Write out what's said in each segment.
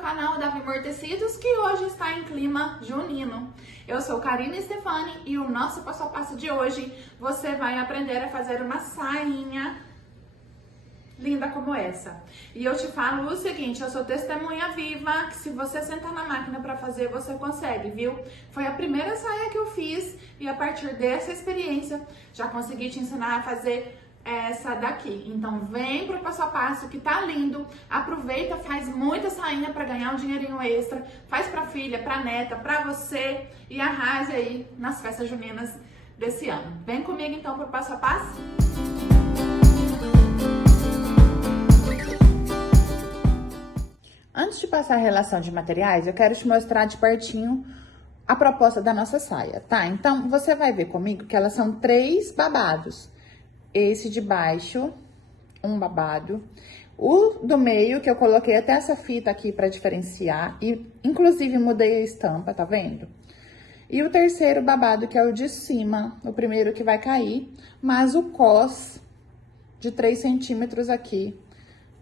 canal da Vimor Tecidos, que hoje está em clima junino. Eu sou Karina Stefani e o nosso passo a passo de hoje, você vai aprender a fazer uma sainha linda como essa. E eu te falo o seguinte, eu sou testemunha viva, que se você sentar na máquina para fazer, você consegue, viu? Foi a primeira saia que eu fiz e a partir dessa experiência, já consegui te ensinar a fazer essa daqui. Então vem pro passo a passo que tá lindo, aproveita, faz muita sainha para ganhar um dinheirinho extra, faz pra filha, pra neta, pra você e arrase aí nas festas juninas desse ano. Vem comigo então pro passo a passo. Antes de passar a relação de materiais, eu quero te mostrar de pertinho a proposta da nossa saia, tá? Então você vai ver comigo que elas são 3 babados. Esse de baixo, um babado. O do meio, que eu coloquei até essa fita aqui pra diferenciar. E, inclusive, mudei a estampa, tá vendo? E o terceiro babado, que é o de cima, o primeiro que vai cair. Mas o cos de 3 centímetros aqui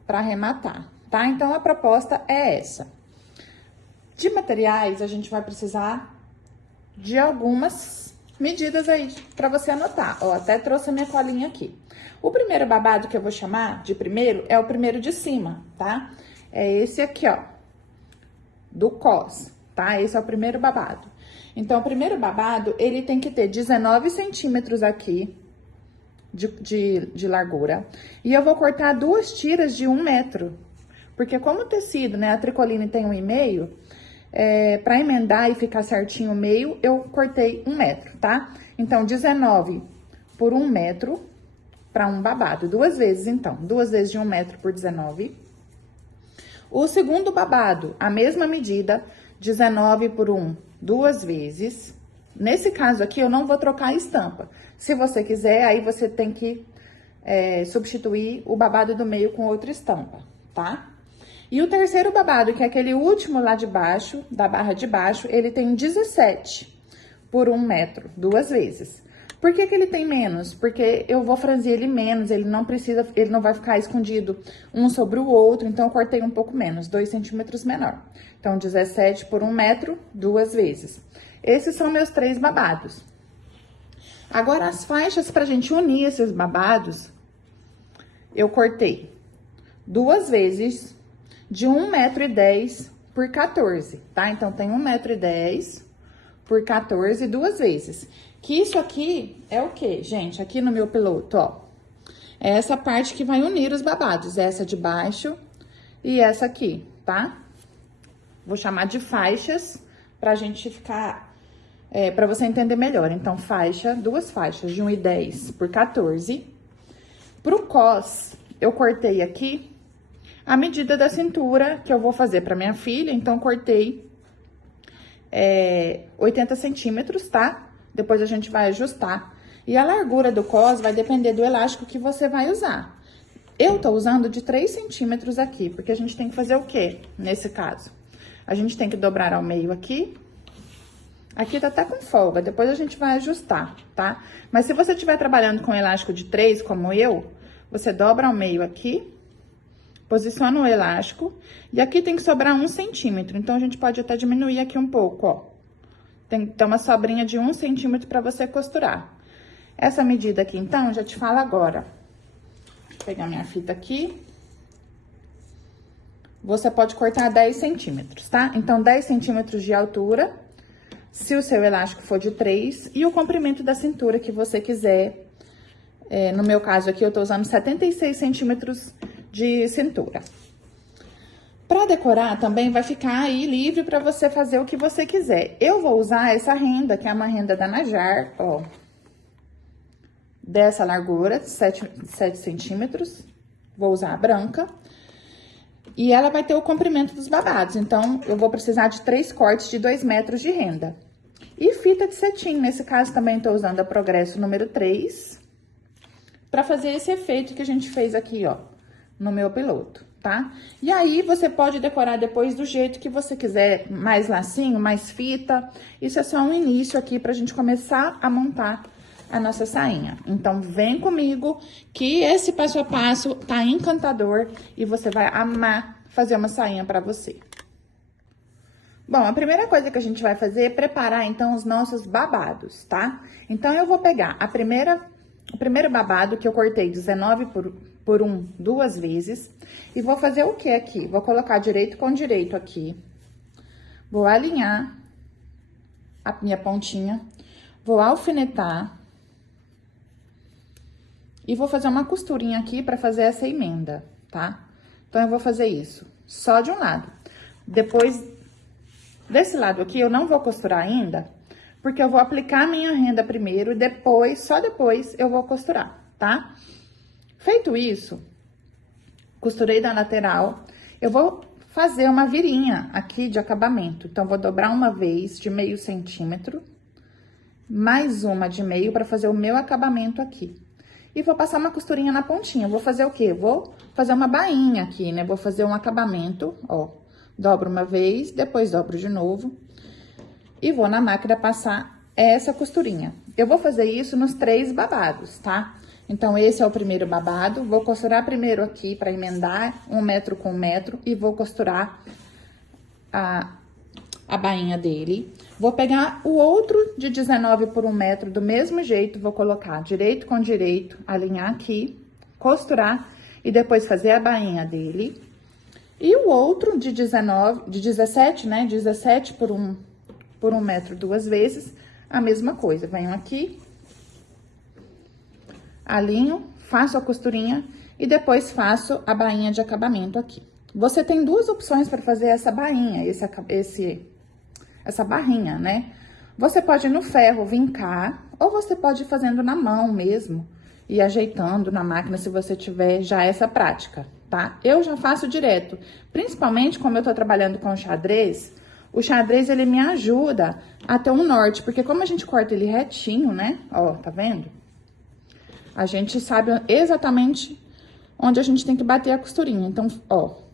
pra arrematar, tá? Então, a proposta é essa. De materiais, a gente vai precisar de algumas medidas aí pra você anotar. Ó, até trouxe a minha colinha aqui. O primeiro babado que eu vou chamar de primeiro é o primeiro de cima, tá? É esse aqui, ó, do cos, tá? Esse é o primeiro babado. Então, o primeiro babado, ele tem que ter 19 centímetros aqui de largura. E eu vou cortar 2 tiras de 1 metro. Porque como o tecido, né, a tricoline tem 1,5... pra emendar e ficar certinho o meio, eu cortei 1 metro, tá? Então, 19 por 1 metro para um babado. 2 vezes, então. 2 vezes de 1 metro por 19. O segundo babado, a mesma medida, 19 por 1, 2 vezes. Nesse caso aqui, eu não vou trocar a estampa. Se você quiser, aí você tem que substituir o babado do meio com outra estampa, tá? E o terceiro babado, que é aquele último lá de baixo, da barra de baixo, ele tem 17 por 1 metro, 2 vezes. Por que que ele tem menos? Porque eu vou franzir ele menos, ele não vai ficar escondido um sobre o outro, então eu cortei um pouco menos, 2 centímetros menor. Então, 17 por 1 metro, 2 vezes. Esses são meus 3 babados. Agora, as faixas, pra gente unir esses babados, eu cortei 2 vezes de 1,10 m por 14, tá? Então, tem 1,10 m por 14, 2 vezes. Que isso aqui é o quê, gente? Aqui no meu piloto, ó. É essa parte que vai unir os babados. Essa de baixo e essa aqui, tá? Vou chamar de faixas pra gente ficar... pra você entender melhor. Então, faixa, 2 faixas de 1,10 por 14. Pro cos, eu cortei aqui a medida da cintura que eu vou fazer pra minha filha, então, cortei 80 centímetros, tá? Depois a gente vai ajustar. E a largura do cos vai depender do elástico que você vai usar. Eu tô usando de 3 centímetros aqui, porque a gente tem que fazer o quê, nesse caso? A gente tem que dobrar ao meio aqui. Aqui tá até com folga, depois a gente vai ajustar, tá? Mas se você estiver trabalhando com elástico de 3, como eu, você dobra ao meio aqui. Posiciona o elástico, e aqui tem que sobrar 1 centímetro, então a gente pode até diminuir aqui um pouco, ó. Tem que ter uma sobrinha de 1 centímetro pra você costurar. Essa medida aqui, então, já te falo agora. Deixa eu pegar minha fita aqui. Você pode cortar 10 centímetros, tá? Então, 10 centímetros de altura, se o seu elástico for de 3, e o comprimento da cintura que você quiser. No meu caso aqui, eu tô usando 76 centímetros de cintura. Para decorar também vai ficar aí livre para você fazer o que você quiser. Eu vou usar essa renda, que é uma renda da Najar, ó. Dessa largura, 7 centímetros. Vou usar a branca. E ela vai ter o comprimento dos babados. Então, eu vou precisar de 3 cortes de 2 metros de renda. E fita de cetim, nesse caso também tô usando a Progresso número 3. Para fazer esse efeito que a gente fez aqui, ó, no meu piloto, tá? E aí, você pode decorar depois do jeito que você quiser, mais lacinho, mais fita. Isso é só um início aqui pra gente começar a montar a nossa sainha. Então, vem comigo que esse passo a passo tá encantador e você vai amar fazer uma sainha pra você. Bom, a primeira coisa que a gente vai fazer é preparar, então, os nossos babados, tá? Então, eu vou pegar o primeiro babado que eu cortei 19 por 1 duas vezes. E vou fazer o que aqui? Vou colocar direito com direito aqui. Vou alinhar a minha pontinha. Vou alfinetar. E vou fazer uma costurinha aqui pra fazer essa emenda, tá? Então, eu vou fazer isso só de um lado. Depois, desse lado aqui, eu não vou costurar ainda, porque eu vou aplicar a minha renda primeiro e depois, só depois, eu vou costurar, tá? Feito isso, costurei da lateral, eu vou fazer uma virinha aqui de acabamento. Então, vou dobrar uma vez de meio centímetro, mais uma de meio pra fazer o meu acabamento aqui. E vou passar uma costurinha na pontinha. Vou fazer o quê? Vou fazer uma bainha aqui, né? Vou fazer um acabamento, ó. Dobro uma vez, depois dobro de novo. E vou na máquina passar essa costurinha. Eu vou fazer isso nos 3 babados, tá? Então, esse é o primeiro babado. Vou costurar primeiro aqui pra emendar 1 metro com 1 metro. E vou costurar a bainha dele. Vou pegar o outro de 19 por 1 metro do mesmo jeito, vou colocar direito com direito, alinhar aqui, costurar e depois fazer a bainha dele. E o outro de 17, né, 17 por 1 metro duas vezes, a mesma coisa. Venho aqui, alinho, faço a costurinha e depois faço a bainha de acabamento aqui. Você tem 2 opções para fazer essa bainha, essa barrinha, né? Você pode ir no ferro vincar, ou você pode ir fazendo na mão mesmo, e ajeitando na máquina se você tiver já essa prática, tá? Eu já faço direto, principalmente como eu tô trabalhando com xadrez, o xadrez ele me ajuda a ter um norte, porque como a gente corta ele retinho, né? Ó, tá vendo? A gente sabe exatamente onde a gente tem que bater a costurinha. Então, ó,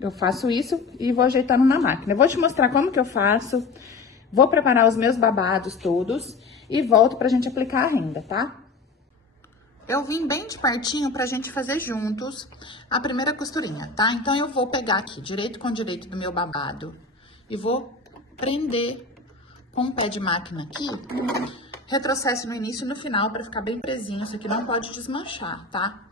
eu faço isso e vou ajeitando na máquina. Eu vou te mostrar como que eu faço. Vou preparar os meus babados todos e volto pra gente aplicar a renda, tá? Eu vim bem de pertinho pra gente fazer juntos a primeira costurinha, tá? Então, eu vou pegar aqui, direito com direito do meu babado e vou prender com o pé de máquina aqui. Retrocesso no início e no final pra ficar bem presinho. Isso aqui não pode desmanchar, tá?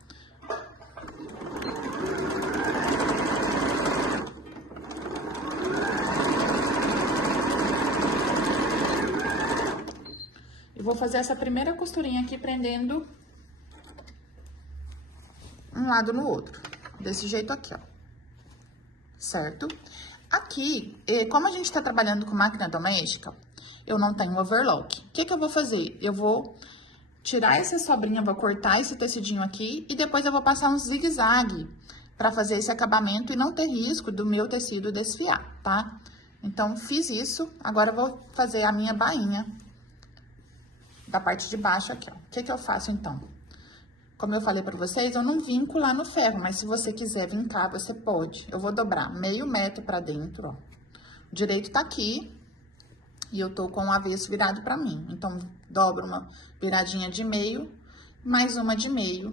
Vou fazer essa primeira costurinha aqui, prendendo um lado no outro. Desse jeito aqui, ó. Certo? Aqui, como a gente tá trabalhando com máquina doméstica, eu não tenho overlock. O que que eu vou fazer? Eu vou tirar essa sobrinha, vou cortar esse tecidinho aqui e depois eu vou passar um zigue-zague pra fazer esse acabamento e não ter risco do meu tecido desfiar, tá? Então, fiz isso. Agora, eu vou fazer a minha bainha da parte de baixo aqui, ó. O que que eu faço, então? Como eu falei pra vocês, eu não vinco lá no ferro, mas se você quiser vincar, você pode. Eu vou dobrar meio metro pra dentro, ó. O direito tá aqui e eu tô com o avesso virado pra mim. Então, dobro uma viradinha de meio, mais uma de meio.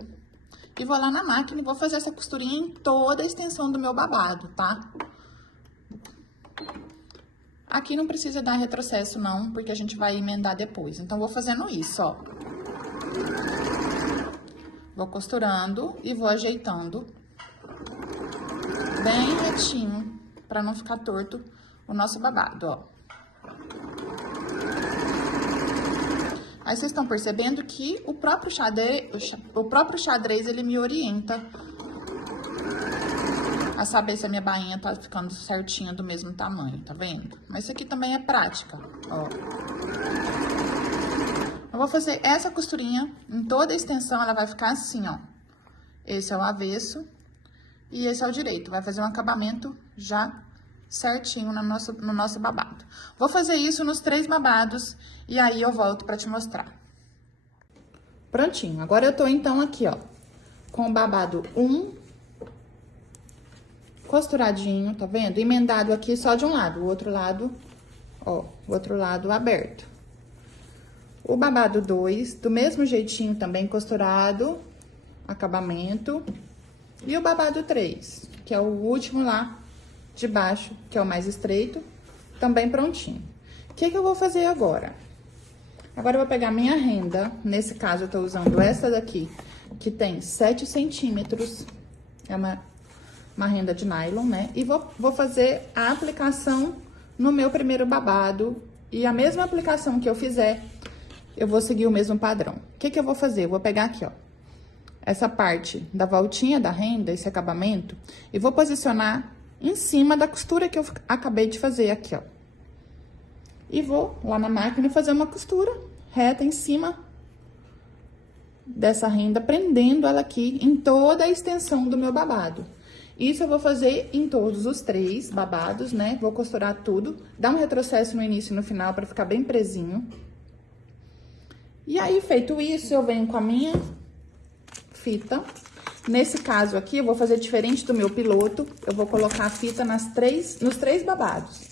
E vou lá na máquina e vou fazer essa costurinha em toda a extensão do meu babado, tá? Aqui não precisa dar retrocesso, não, porque a gente vai emendar depois. Então, vou fazendo isso, ó. Vou costurando e vou ajeitando bem retinho, pra não ficar torto o nosso babado, ó. Aí, vocês estão percebendo que o próprio xadrez, ele me orienta a saber se a minha bainha tá ficando certinha do mesmo tamanho, tá vendo? Mas isso aqui também é prática, ó. Eu vou fazer essa costurinha em toda a extensão, ela vai ficar assim, ó. Esse é o avesso e esse é o direito. Vai fazer um acabamento já certinho no nosso babado. Vou fazer isso nos 3 babados e aí eu volto pra te mostrar. Prontinho. Agora, eu tô, então, aqui, ó, com o babado 1... costuradinho, tá vendo? Emendado aqui só de um lado, o outro lado, ó, o outro lado aberto. O babado 2, do mesmo jeitinho também costurado, acabamento. E o babado 3, que é o último lá de baixo, que é o mais estreito, também prontinho. O que eu vou fazer agora? Agora eu vou pegar minha renda, nesse caso eu tô usando essa daqui, que tem 7 centímetros, é uma renda de nylon, né? E vou fazer a aplicação no meu primeiro babado, e a mesma aplicação que eu fizer, eu vou seguir o mesmo padrão. O que eu vou fazer? Eu vou pegar aqui, ó, essa parte da voltinha da renda, esse acabamento, e vou posicionar em cima da costura que eu acabei de fazer aqui, ó. E vou lá na máquina fazer uma costura reta em cima dessa renda, prendendo ela aqui em toda a extensão do meu babado. Isso eu vou fazer em todos os 3 babados, né? Vou costurar tudo, dar um retrocesso no início e no final pra ficar bem presinho. E aí, feito isso, eu venho com a minha fita. Nesse caso aqui, eu vou fazer diferente do meu piloto, eu vou colocar a fita nos 3 babados.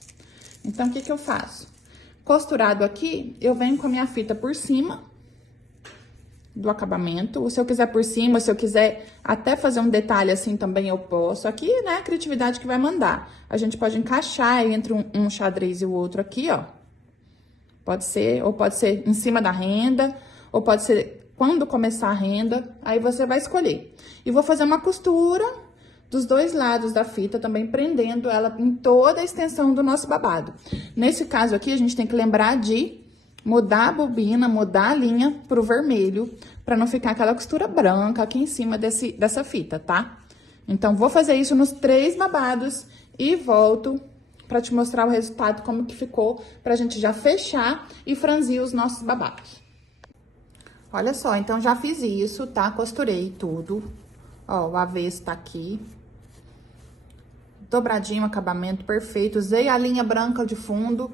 Então, o que eu faço? Costurado aqui, eu venho com a minha fita por cima do acabamento, ou se eu quiser por cima, se eu quiser até fazer um detalhe assim também eu posso. Aqui, né, a criatividade que vai mandar. A gente pode encaixar entre um xadrez e o outro aqui, ó. Pode ser, ou pode ser em cima da renda, ou pode ser quando começar a renda, aí você vai escolher. E vou fazer uma costura dos 2 lados da fita, também prendendo ela em toda a extensão do nosso babado. Nesse caso aqui, a gente tem que lembrar de mudar a bobina, mudar a linha pro vermelho, pra não ficar aquela costura branca aqui em cima dessa fita, tá? Então, vou fazer isso nos 3 babados e volto pra te mostrar o resultado, como que ficou, pra gente já fechar e franzir os nossos babados. Olha só, então já fiz isso, tá? Costurei tudo. Ó, o avesso tá aqui. Dobradinho, acabamento perfeito. Usei a linha branca de fundo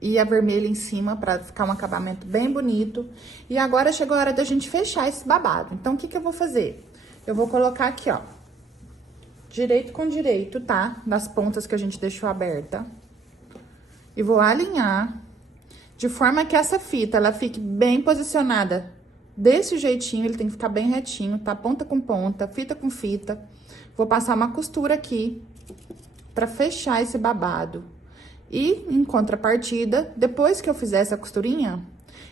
e a vermelha em cima pra ficar um acabamento bem bonito. E agora chegou a hora da gente fechar esse babado. Então, o que eu vou fazer? Eu vou colocar aqui, ó, direito com direito, tá? Das pontas que a gente deixou aberta. E vou alinhar de forma que essa fita, ela fique bem posicionada. Desse jeitinho, ele tem que ficar bem retinho, tá? Ponta com ponta, fita com fita. Vou passar uma costura aqui pra fechar esse babado. E, em contrapartida, depois que eu fizer essa costurinha,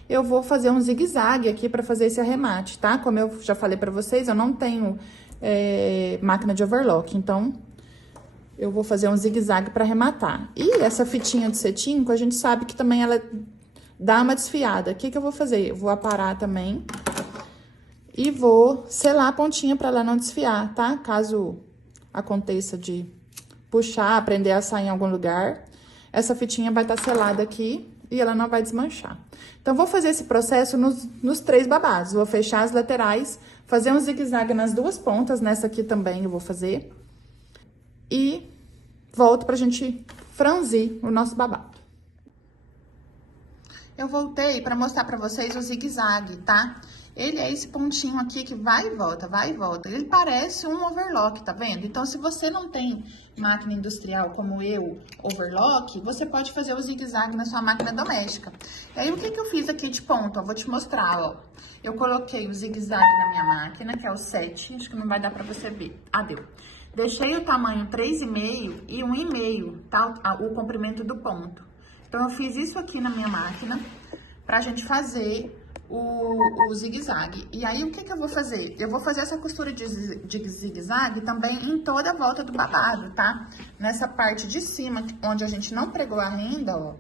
eu vou fazer um zigue-zague aqui pra fazer esse arremate, tá? Como eu já falei pra vocês, eu não tenho máquina de overlock, então eu vou fazer um zigue-zague pra arrematar. E essa fitinha de cetim, a gente sabe que também ela dá uma desfiada. O que eu vou fazer? Eu vou aparar também e vou selar a pontinha pra ela não desfiar, tá? Caso aconteça de puxar, prender a saia em algum lugar, essa fitinha vai estar selada aqui e ela não vai desmanchar. Então, vou fazer esse processo nos 3 babados. Vou fechar as laterais, fazer um zigue-zague nas 2 pontas, nessa aqui também eu vou fazer. E volto pra gente franzir o nosso babado. Eu voltei pra mostrar pra vocês o zigue-zague, tá? Ele é esse pontinho aqui que vai e volta, vai e volta. Ele parece um overlock, tá vendo? Então, se você não tem máquina industrial como eu, overlock, você pode fazer o zigue-zague na sua máquina doméstica. E aí, o que eu fiz aqui de ponto? Ó, vou te mostrar, ó. Eu coloquei o zigue-zague na minha máquina, que é o 7, acho que não vai dar pra você ver. Ah, deu. Deixei o tamanho 3,5 e 1,5, tá? O comprimento do ponto. Então, eu fiz isso aqui na minha máquina pra gente fazer o zigue-zague. E aí, o que eu vou fazer? Eu vou fazer essa costura de zigue-zague também em toda a volta do babado, tá? Nessa parte de cima, onde a gente não pregou a renda, ó.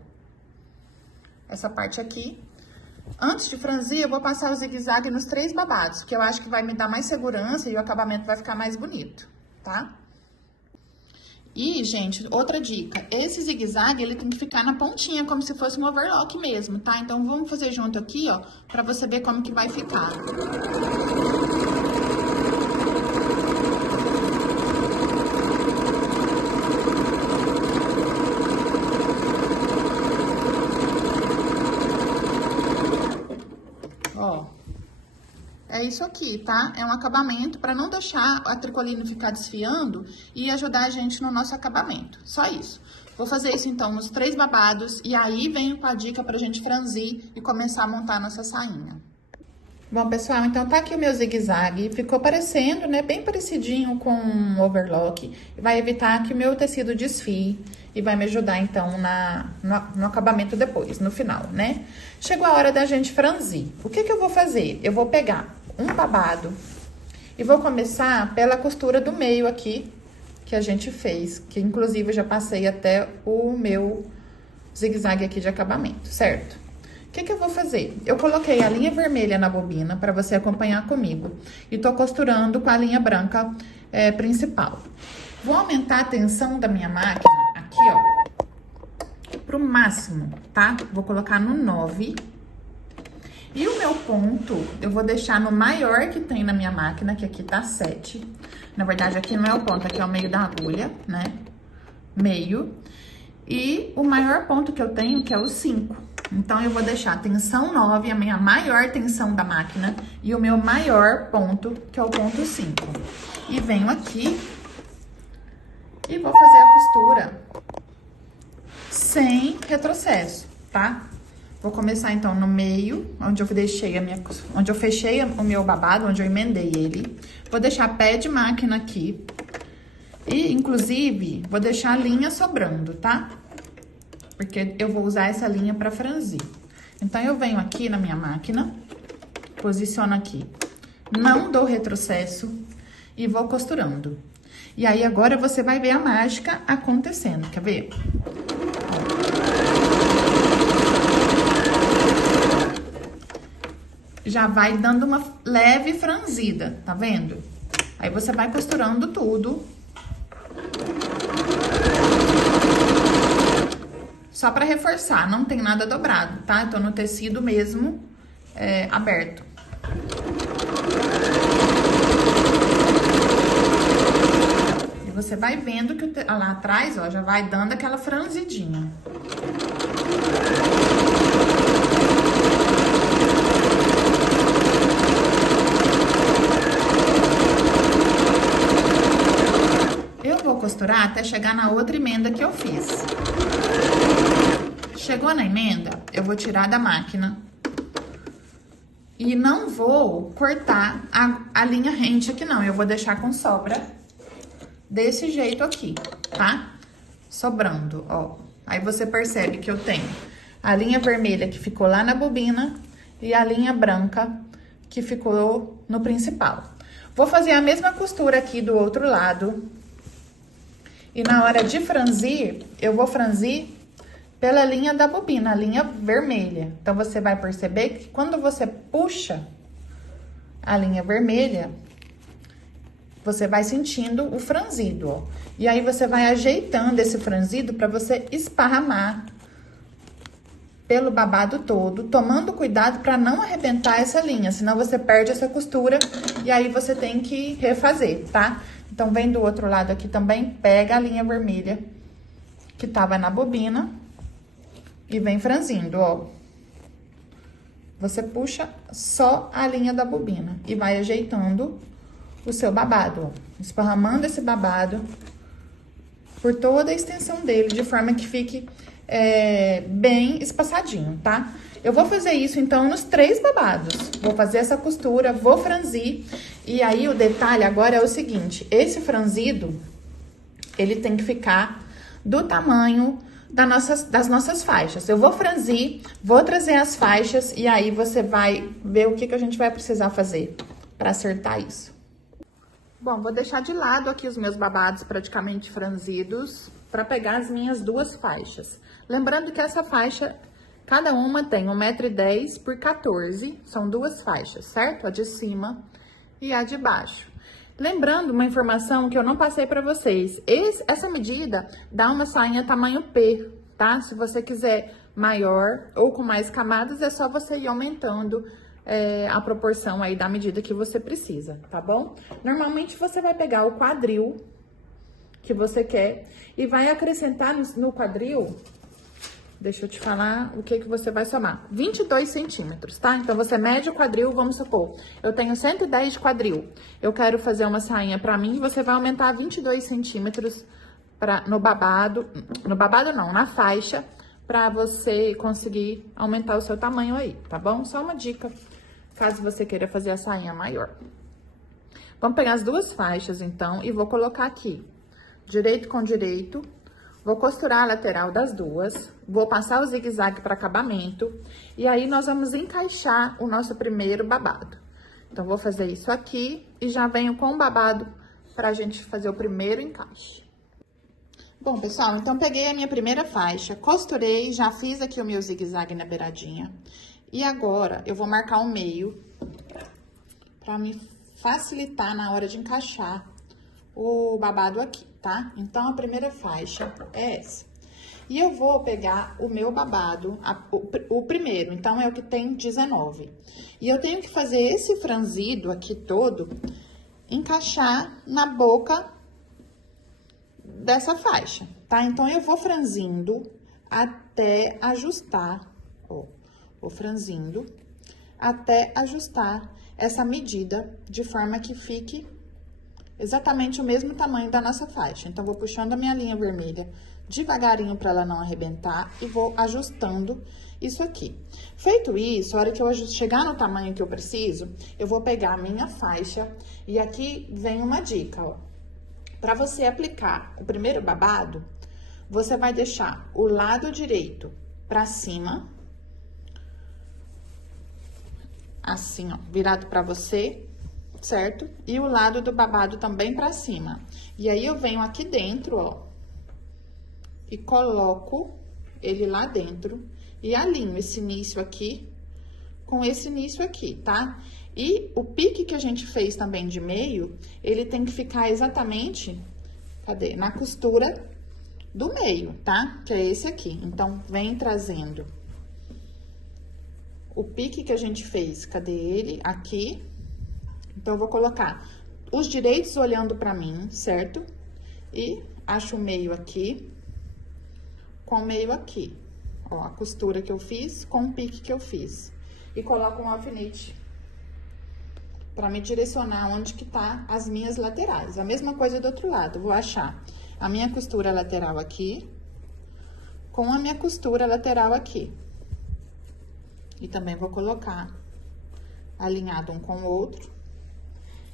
Essa parte aqui. Antes de franzir, eu vou passar o zigue-zague nos 3 babados, porque eu acho que vai me dar mais segurança e o acabamento vai ficar mais bonito, tá? E, gente, outra dica, esse zigue-zague, ele tem que ficar na pontinha, como se fosse um overlock mesmo, tá? Então, vamos fazer junto aqui, ó, pra você ver como que vai ficar. Ó. É isso aqui, tá? É um acabamento para não deixar a tricoline ficar desfiando e ajudar a gente no nosso acabamento. Só isso. Vou fazer isso, então, nos 3 babados e aí venho com a dica pra gente franzir e começar a montar a nossa sainha. Bom, pessoal, então tá aqui o meu zigue-zague. Ficou parecendo, né, bem parecidinho com um overlock. Vai evitar que o meu tecido desfie e vai me ajudar, então, no acabamento depois, no final, né? Chegou a hora da gente franzir. O que que eu vou fazer? Eu vou pegar um babado e vou começar pela costura do meio aqui, que a gente fez. Que, inclusive, eu já passei até o meu zigue-zague aqui de acabamento, certo? O que que eu vou fazer? Eu coloquei a linha vermelha na bobina para você acompanhar comigo. E tô costurando com a linha branca principal. Vou aumentar a tensão da minha máquina aqui, ó, pro máximo, tá? Vou colocar no 9. E o meu ponto, eu vou deixar no maior que tem na minha máquina, que aqui tá 7. Na verdade, aqui não é o ponto, aqui é o meio da agulha, né? Meio. E o maior ponto que eu tenho, que é o 5. Então, eu vou deixar a tensão 9, a minha maior tensão da máquina, e o meu maior ponto, que é o ponto 5. E venho aqui e vou fazer a costura sem retrocesso, tá? Vou começar, então, no meio, onde eu deixei onde eu fechei o meu babado, onde eu emendei ele. Vou deixar pé de máquina aqui. E, inclusive, vou deixar a linha sobrando, tá? Porque eu vou usar essa linha pra franzir. Então, eu venho aqui na minha máquina, posiciono aqui, não dou retrocesso e vou costurando. E aí, agora, você vai ver a mágica acontecendo, quer ver? Já vai dando uma leve franzida, tá vendo? Aí, você vai costurando tudo. Só pra reforçar, não tem nada dobrado, tá? Eu tô no tecido mesmo, aberto. E você vai vendo que lá atrás, ó, já vai dando aquela franzidinha. Eu vou costurar até chegar na outra emenda que eu fiz. Chegou na emenda, eu vou tirar da máquina. E não vou cortar a linha rente aqui, não. Eu vou deixar com sobra desse jeito aqui, tá? Sobrando, ó. Aí, você percebe que eu tenho a linha vermelha que ficou lá na bobina e a linha branca que ficou no principal. Vou fazer a mesma costura aqui do outro lado. E na hora de franzir, eu vou franzir pela linha da bobina, a linha vermelha. Então, você vai perceber que quando você puxa a linha vermelha, você vai sentindo o franzido, ó. E aí, você vai ajeitando esse franzido para você esparramar pelo babado todo, tomando cuidado para não arrebentar essa linha, senão você perde essa costura e aí você tem que refazer, tá? Então, vem do outro lado aqui também, pega a linha vermelha que tava na bobina e vem franzindo, ó. Você puxa só a linha da bobina e vai ajeitando o seu babado, ó. Esparramando esse babado por toda a extensão dele, de forma que fique bem espaçadinho, tá? Eu vou fazer isso, então, nos 3 babados. Vou fazer essa costura, vou franzir. E aí, o detalhe agora é o seguinte, esse franzido, ele tem que ficar do tamanho das nossas faixas. Eu vou franzir, vou trazer as faixas e aí você vai ver o que a gente vai precisar fazer para acertar isso. Bom, vou deixar de lado aqui os meus babados praticamente franzidos para pegar as minhas 2 faixas. Lembrando que essa faixa, cada uma tem 1,10 m por 14, são 2 faixas, certo? A de cima e a de baixo. Lembrando uma informação que eu não passei para vocês, essa medida dá uma sainha tamanho P, tá? Se você quiser maior ou com mais camadas, é só você ir aumentando a proporção aí da medida que você precisa, tá bom? Normalmente você vai pegar o quadril que você quer e vai acrescentar no quadril, deixa eu te falar o que você vai somar, 22 centímetros, tá? Então, você mede o quadril, vamos supor, eu tenho 110 de quadril, eu quero fazer uma sainha pra mim, você vai aumentar 22 centímetros no babado não, na faixa, pra você conseguir aumentar o seu tamanho aí, tá bom? Só uma dica caso você queira fazer a sainha maior. Vamos pegar as duas faixas, então, e vou colocar aqui, direito com direito, vou costurar a lateral das duas, vou passar o zigue-zague para acabamento, e aí nós vamos encaixar o nosso primeiro babado. Então, vou fazer isso aqui e já venho com o babado pra gente fazer o primeiro encaixe. Bom, pessoal, então peguei a minha primeira faixa, costurei, já fiz aqui o meu zigue-zague na beiradinha. E agora, eu vou marcar o meio pra me facilitar na hora de encaixar o babado aqui, tá? Então, a primeira faixa é essa. E eu vou pegar o meu babado, o primeiro, então, é o que tem 19. E eu tenho que fazer esse franzido aqui todo, encaixar na boca dessa faixa, tá? Então, eu vou franzindo até ajustar, ó. Vou franzindo até ajustar essa medida, de forma que fique exatamente o mesmo tamanho da nossa faixa. Então, vou puxando a minha linha vermelha devagarinho para ela não arrebentar e vou ajustando isso aqui. Feito isso, a hora que eu chegar no tamanho que eu preciso, eu vou pegar a minha faixa e aqui vem uma dica, ó. Para você aplicar o primeiro babado, você vai deixar o lado direito para cima, assim, ó, virado para você, certo? E o lado do babado também para cima. E aí, eu venho aqui dentro, ó, e coloco ele lá dentro e alinho esse início aqui com esse início aqui, tá? E o pique que a gente fez também de meio, ele tem que ficar exatamente, cadê? Na costura do meio, tá? Que é esse aqui. Então, vem trazendo o pique que a gente fez, cadê ele? Aqui. Então, eu vou colocar os direitos olhando pra mim, certo? E acho o meio aqui, com o meio aqui. Ó, a costura que eu fiz com o pique que eu fiz. E coloco um alfinete pra me direcionar onde que tá as minhas laterais. A mesma coisa do outro lado, vou achar a minha costura lateral aqui, com a minha costura lateral aqui. E também vou colocar alinhado um com o outro.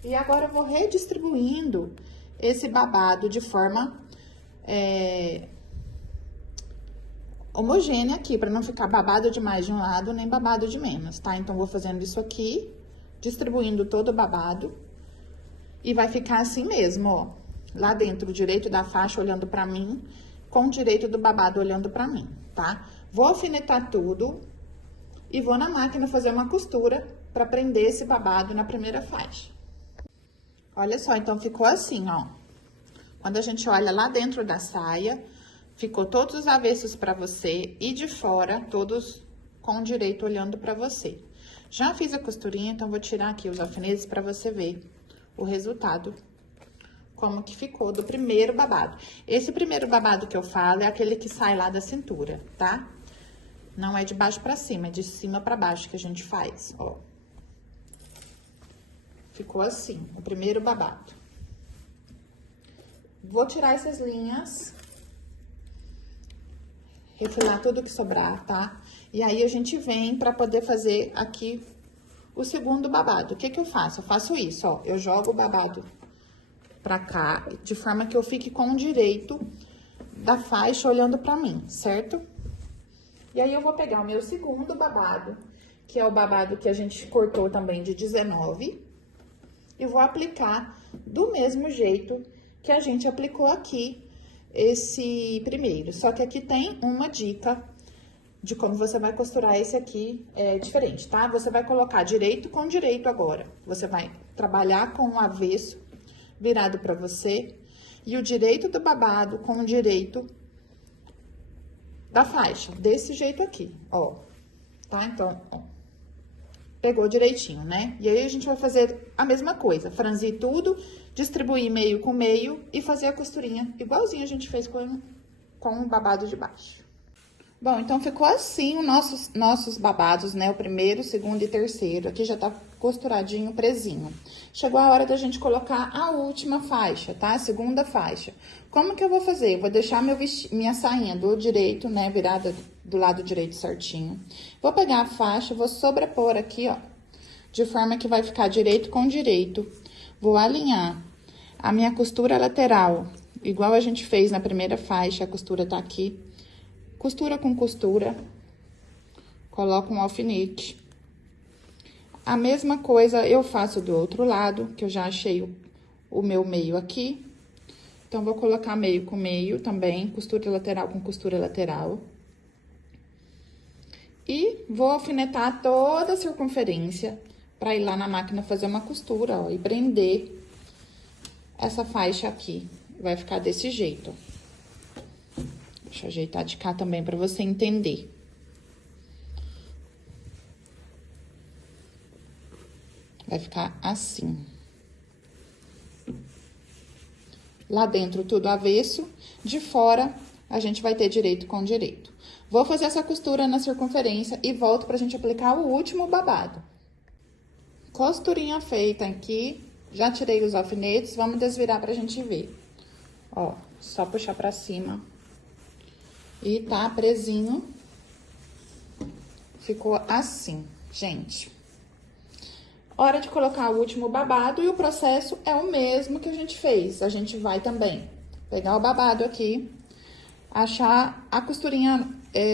E agora, eu vou redistribuindo esse babado de forma homogênea aqui, para não ficar babado demais de um lado, nem babado de menos, tá? Então, vou fazendo isso aqui, distribuindo todo o babado. E vai ficar assim mesmo, ó. Lá dentro, o direito da faixa olhando pra mim, com o direito do babado olhando pra mim, tá? Vou alfinetar tudo e vou na máquina fazer uma costura pra prender esse babado na primeira faixa. Olha só, então, ficou assim, ó. Quando a gente olha lá dentro da saia, ficou todos os avessos pra você e de fora, todos com o direito olhando pra você. Já fiz a costurinha, então, vou tirar aqui os alfinetes pra você ver o resultado, como que ficou do primeiro babado. Esse primeiro babado que eu falo é aquele que sai lá da cintura, tá? Não é de baixo pra cima, é de cima pra baixo que a gente faz, ó. Ficou assim, o primeiro babado. Vou tirar essas linhas, refilar tudo que sobrar, tá? E aí, a gente vem pra poder fazer aqui o segundo babado. O que que eu faço? Eu faço isso, ó. Eu jogo o babado pra cá, de forma que eu fique com o direito da faixa olhando pra mim, certo? E aí, eu vou pegar o meu segundo babado, que é o babado que a gente cortou também de 19, e vou aplicar do mesmo jeito que a gente aplicou aqui esse primeiro. Só que aqui tem uma dica de como você vai costurar esse aqui diferente, tá? Você vai colocar direito com direito agora. Você vai trabalhar com o avesso virado pra você e o direito do babado com o direito da faixa, desse jeito aqui, ó. Tá? Então, ó. Pegou direitinho, né? E aí, a gente vai fazer a mesma coisa, franzir tudo, distribuir meio com meio e fazer a costurinha igualzinho a gente fez com o babado de baixo. Bom, então, ficou assim os nossos babados, né? O primeiro, segundo e terceiro. Aqui já tá costuradinho, presinho. Chegou a hora da gente colocar a última faixa, tá? A segunda faixa. Como que eu vou fazer? Eu vou deixar minha sainha do direito, né? Virada do lado direito certinho. Vou pegar a faixa, vou sobrepor aqui, ó. de forma que vai ficar direito com direito. Vou alinhar a minha costura lateral, igual a gente fez na primeira faixa, a costura tá aqui. Costura com costura, coloco um alfinete. A mesma coisa eu faço do outro lado, que eu já achei o meu meio aqui. Então, vou colocar meio com meio também, costura lateral com costura lateral. E vou alfinetar toda a circunferência para ir lá na máquina fazer uma costura, ó, e prender essa faixa aqui. Vai ficar desse jeito. Deixa eu ajeitar de cá também para você entender. Vai ficar assim. Lá dentro tudo avesso, de fora a gente vai ter direito com direito. Vou fazer essa costura na circunferência e volto pra gente aplicar o último babado. Costurinha feita aqui, já tirei os alfinetes, vamos desvirar pra gente ver. Ó, só puxar pra cima. E tá presinho. Ficou assim, gente. Hora de colocar o último babado e o processo é o mesmo que a gente fez. A gente vai também pegar o babado aqui, achar a costurinha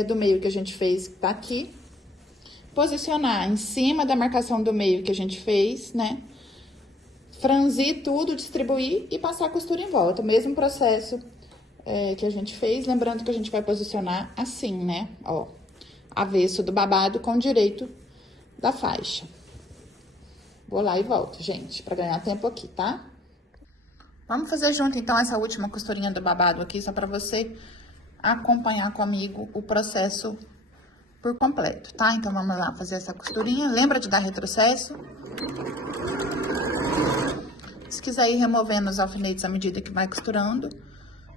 do meio que a gente fez, que tá aqui, posicionar em cima da marcação do meio que a gente fez, né? Franzir tudo, distribuir e passar a costura em volta. O mesmo processo que a gente fez, lembrando que a gente vai posicionar assim, né? Ó, avesso do babado com direito da faixa. Vou lá e volto, gente, pra ganhar tempo aqui, tá? Vamos fazer junto, então, essa última costurinha do babado aqui, só pra você acompanhar comigo o processo por completo, tá? Então, vamos lá fazer essa costurinha. Lembra de dar retrocesso? Se quiser ir removendo os alfinetes à medida que vai costurando,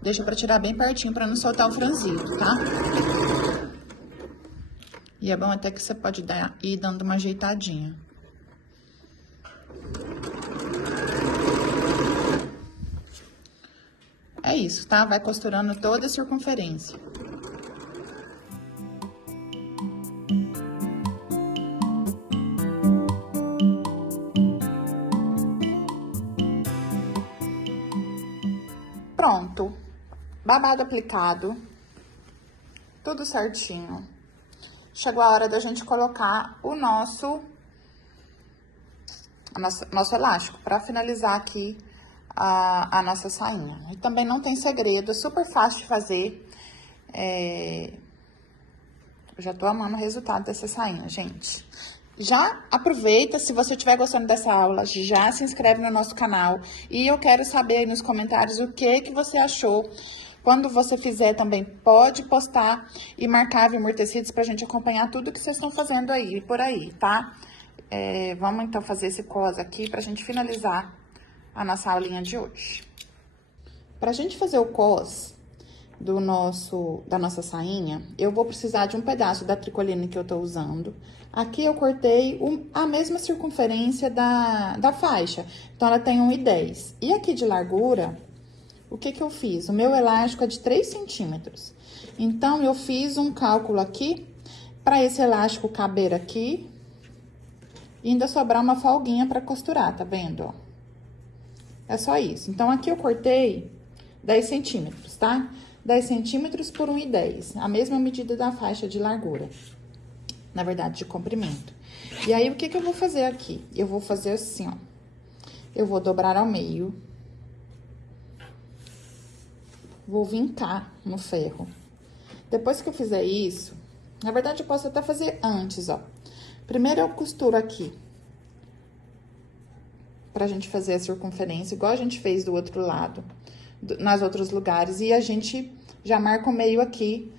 deixa pra tirar bem pertinho pra não soltar o franzido, tá? E é bom até que você pode ir dando uma ajeitadinha. É isso, tá? Vai costurando toda a circunferência. Pronto. Babado aplicado. Tudo certinho. Chegou a hora da gente colocar o nosso elástico para finalizar aqui a nossa sainha. E também não tem segredo, é super fácil de fazer. Eu já tô amando o resultado dessa sainha, gente. Já aproveita, se você estiver gostando dessa aula, já se inscreve no nosso canal. E eu quero saber aí nos comentários o que você achou. Quando você fizer também, pode postar e marcar a Vilmur Tecidos pra gente acompanhar tudo que vocês estão fazendo aí, por aí, tá? Vamos então fazer esse cos aqui pra gente finalizar a nossa aulinha de hoje. Pra gente fazer o cos da nossa sainha, eu vou precisar de um pedaço da tricoline que eu tô usando. Aqui eu cortei a mesma circunferência da faixa, então ela tem 1,10. E aqui de largura, o que que eu fiz? O meu elástico é de 3 centímetros. Então, eu fiz um cálculo aqui, para esse elástico caber aqui, e ainda sobrar uma folguinha para costurar, tá vendo, ó? É só isso. Então, aqui eu cortei 10 centímetros, tá? 10 centímetros por 1,10, a mesma medida da faixa de largura. Na verdade, de comprimento. E aí, o que que eu vou fazer aqui? Eu vou fazer assim, ó. Eu vou dobrar ao meio. Vou vincar no ferro. Depois que eu fizer isso, na verdade, eu posso até fazer antes, ó. Primeiro, eu costuro aqui. Pra gente fazer a circunferência, igual a gente fez do outro lado, nas outros lugares. E a gente já marca o meio aqui,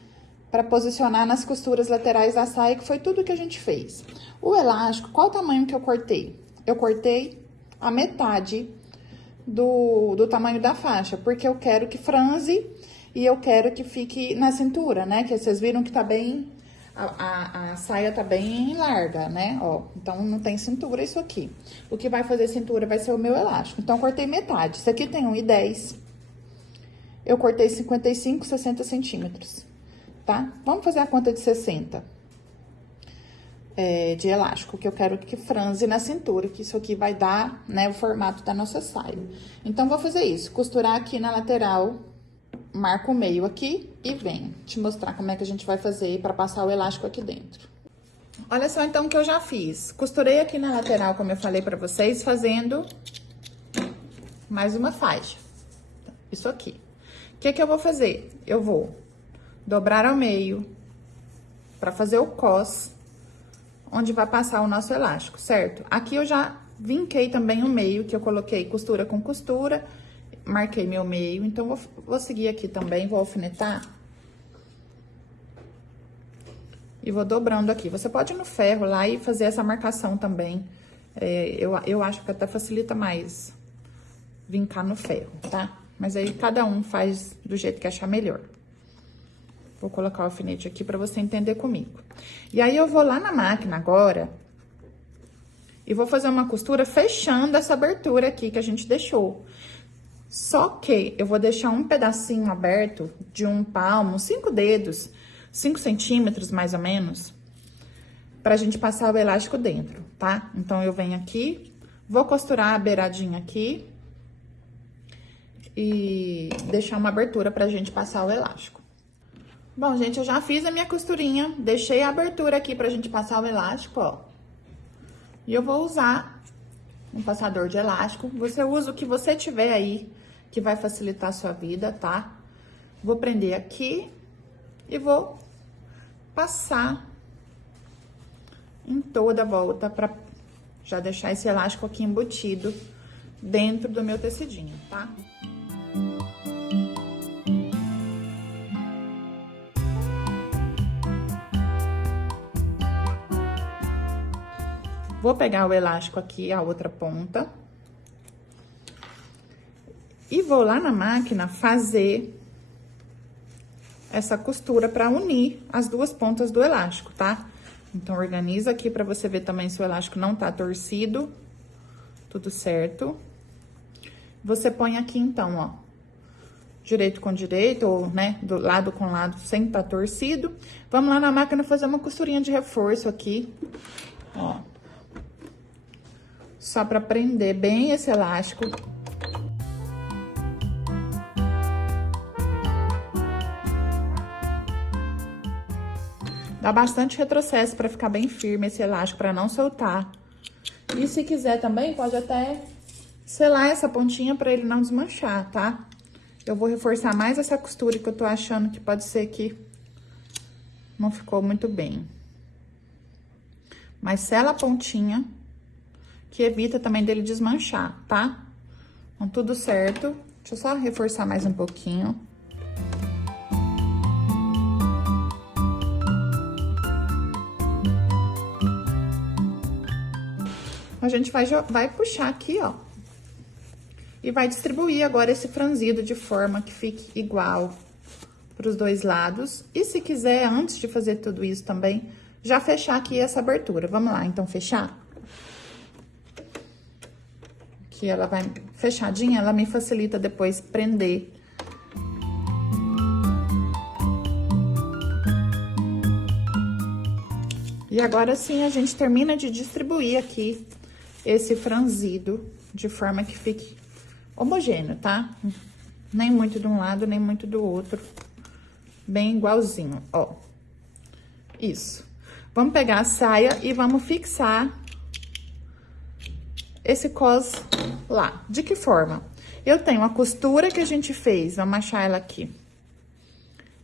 pra posicionar nas costuras laterais da saia, que foi tudo que a gente fez. O elástico, qual o tamanho que eu cortei? Eu cortei a metade do tamanho da faixa, porque eu quero que franze e eu quero que fique na cintura, né? Que vocês viram que tá bem... A saia tá bem larga, né? Ó, então, não tem cintura isso aqui. O que vai fazer cintura vai ser o meu elástico. Então, eu cortei metade. Isso aqui tem 1,10. Eu cortei 55, 60 centímetros, tá? Vamos fazer a conta de 60. de elástico, que eu quero que franze na cintura, que isso aqui vai dar, né, o formato da nossa saia. Então, vou fazer isso, costurar aqui na lateral, marco o meio aqui e venho te mostrar como é que a gente vai fazer pra passar o elástico aqui dentro. Olha só, então, o que eu já fiz. Costurei aqui na lateral, como eu falei pra vocês, fazendo mais uma faixa. Isso aqui. O que que eu vou fazer? Eu vou dobrar ao meio pra fazer o cos, onde vai passar o nosso elástico, certo? Aqui eu já vinquei também o meio, que eu coloquei costura com costura, marquei meu meio, então vou seguir aqui também, vou alfinetar. E vou dobrando aqui. Você pode ir no ferro lá e fazer essa marcação também. Eu acho que até facilita mais vincar no ferro, tá? Mas aí cada um faz do jeito que achar melhor. Vou colocar o alfinete aqui pra você entender comigo. E aí, eu vou lá na máquina agora e vou fazer uma costura fechando essa abertura aqui que a gente deixou. Só que eu vou deixar um pedacinho aberto de um palmo, 5 dedos, 5 centímetros mais ou menos, pra gente passar o elástico dentro, tá? Então, eu venho aqui, vou costurar a beiradinha aqui e deixar uma abertura pra gente passar o elástico. Bom, gente, eu já fiz a minha costurinha, deixei a abertura aqui pra gente passar o elástico, ó. E eu vou usar um passador de elástico. Você usa o que você tiver aí, que vai facilitar a sua vida, tá? Vou prender aqui e vou passar em toda a volta pra já deixar esse elástico aqui embutido dentro do meu tecidinho, tá? Vou pegar o elástico aqui, a outra ponta. E vou lá na máquina fazer essa costura pra unir as duas pontas do elástico, tá? Então, organiza aqui pra você ver também se o elástico não tá torcido. Tudo certo. Você põe aqui, então, ó, direito com direito, ou, né, do lado com lado, sem tá torcido. Vamos lá na máquina fazer uma costurinha de reforço aqui, ó. Só pra prender bem esse elástico. Dá bastante retrocesso pra ficar bem firme esse elástico, pra não soltar. E se quiser também, pode até selar essa pontinha pra ele não desmanchar, tá? Eu vou reforçar mais essa costura que eu tô achando que pode ser que não ficou muito bem. Mas sela a pontinha, que evita também dele desmanchar, tá? Então, tudo certo. Deixa eu só reforçar mais um pouquinho. A gente vai puxar aqui, ó. E vai distribuir agora esse franzido de forma que fique igual pros dois lados. E se quiser, antes de fazer tudo isso também, já fechar aqui essa abertura. Vamos lá, então, fechar? Que ela vai fechadinha, ela me facilita depois prender. E agora sim, a gente termina de distribuir aqui esse franzido de forma que fique homogêneo, tá? Nem muito de um lado, nem muito do outro. Bem igualzinho, ó. Isso. Vamos pegar a saia e vamos fixar esse cos lá. De que forma? Eu tenho a costura que a gente fez, vamos achar ela aqui.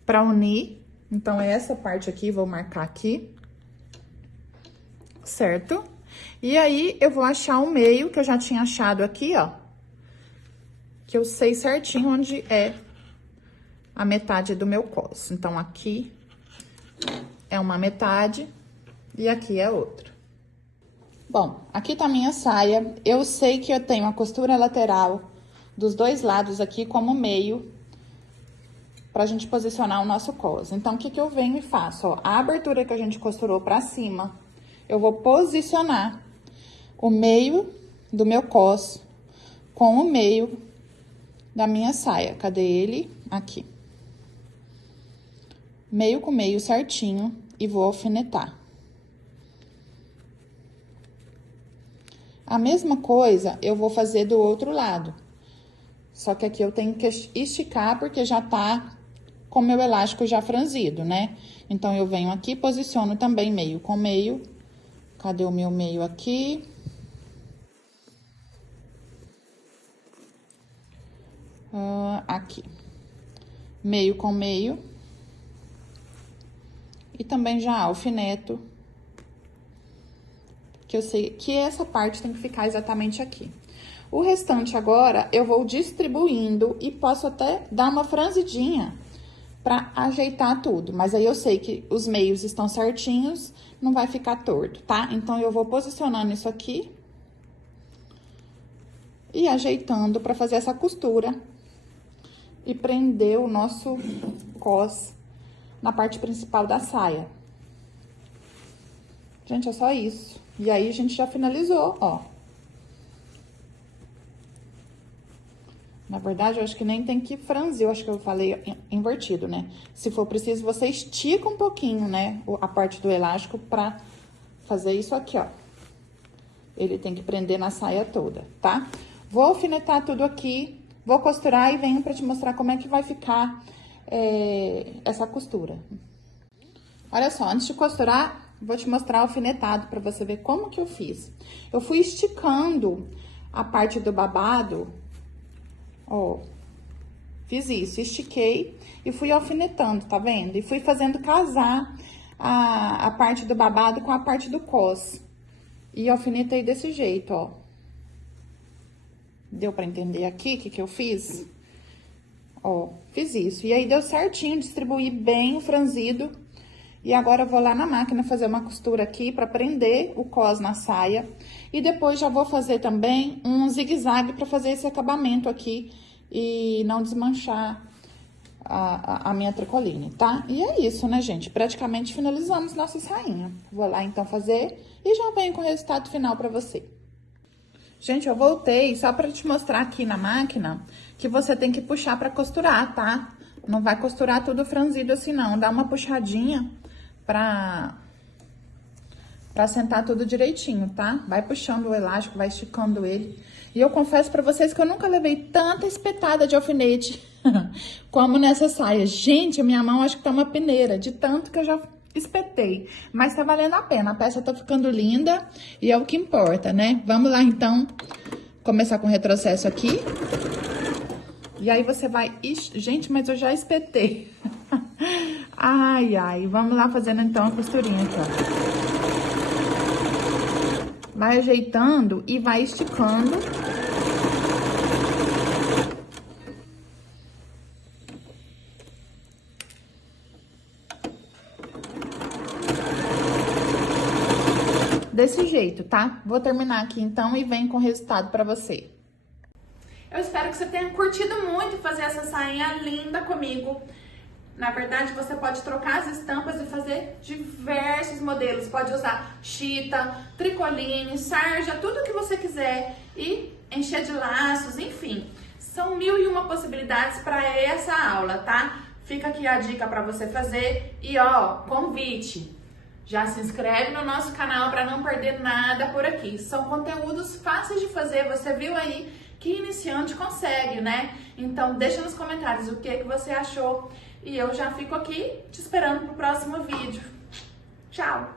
Pra unir, então, é essa parte aqui, vou marcar aqui. Certo? E aí, eu vou achar o meio, que eu já tinha achado aqui, ó. Que eu sei certinho onde é a metade do meu cos. Então, aqui é uma metade e aqui é outra. Bom, aqui tá a minha saia. Eu sei que eu tenho a costura lateral dos dois lados aqui como meio pra gente posicionar o nosso cos. Então, o que que eu venho e faço? Ó, a abertura que a gente costurou pra cima, eu vou posicionar o meio do meu cos com o meio da minha saia. Cadê ele? Aqui. Meio com meio certinho e vou alfinetar. A mesma coisa eu vou fazer do outro lado. Só que aqui eu tenho que esticar porque já tá com o meu elástico já franzido, né? Então, eu venho aqui, posiciono também meio com meio. Cadê o meu meio aqui? Aqui. Meio com meio. E também já alfineto. Que eu sei que essa parte tem que ficar exatamente aqui. O restante agora, eu vou distribuindo e posso até dar uma franzidinha pra ajeitar tudo. Mas aí eu sei que os meios estão certinhos, não vai ficar torto, tá? Então, eu vou posicionando isso aqui e ajeitando pra fazer essa costura e prender o nosso cos na parte principal da saia. Gente, é só isso. E aí, a gente já finalizou, ó. Na verdade, eu acho que nem tem que franzir, eu acho que eu falei invertido, né? Se for preciso, você estica um pouquinho, né? A parte do elástico pra fazer isso aqui, ó. Ele tem que prender na saia toda, tá? Vou alfinetar tudo aqui, vou costurar e venho pra te mostrar como é que vai ficar essa costura. Olha só, antes de costurar, vou te mostrar o alfinetado pra você ver como que eu fiz. Eu fui esticando a parte do babado, ó, fiz isso, estiquei e fui alfinetando, tá vendo? E fui fazendo casar a parte do babado com a parte do cos. E alfinetei desse jeito, ó. Deu pra entender aqui o que eu fiz? Ó, fiz isso. E aí, deu certinho, distribuí bem o franzido. E agora, eu vou lá na máquina fazer uma costura aqui pra prender o cos na saia. E depois, já vou fazer também um zigue-zague pra fazer esse acabamento aqui e não desmanchar a minha tricoline, tá? E é isso, né, gente? Praticamente finalizamos nossa sainha. Vou lá, então, fazer e já venho com o resultado final pra você. Gente, eu voltei só pra te mostrar aqui na máquina que você tem que puxar pra costurar, tá? Não vai costurar tudo franzido assim, não. Dá uma puxadinha pra sentar tudo direitinho, tá? Vai puxando o elástico, vai esticando ele. E eu confesso pra vocês que eu nunca levei tanta espetada de alfinete como nessa saia. Gente, a minha mão acho que tá uma peneira, de tanto que eu já espetei. Mas tá valendo a pena, a peça tá ficando linda e é o que importa, né? Vamos lá, então, começar com o retrocesso aqui. E aí, você vai... Gente, mas eu já espetei. Ai, ai. Vamos lá fazendo, então, a costurinha aqui, ó. Vai ajeitando e vai esticando. Desse jeito, tá? Vou terminar aqui, então, e venho com o resultado pra você. Eu espero que você tenha curtido muito fazer essa sainha linda comigo. Na verdade, você pode trocar as estampas e fazer diversos modelos. Pode usar chita, tricoline, sarja, tudo que você quiser. E encher de laços, enfim. São 1001 possibilidades para essa aula, tá? Fica aqui a dica para você fazer. E ó, convite. Já se inscreve no nosso canal para não perder nada por aqui. São conteúdos fáceis de fazer, você viu aí que iniciante consegue, né? Então deixa nos comentários o que você achou. E eu já fico aqui te esperando pro próximo vídeo. Tchau!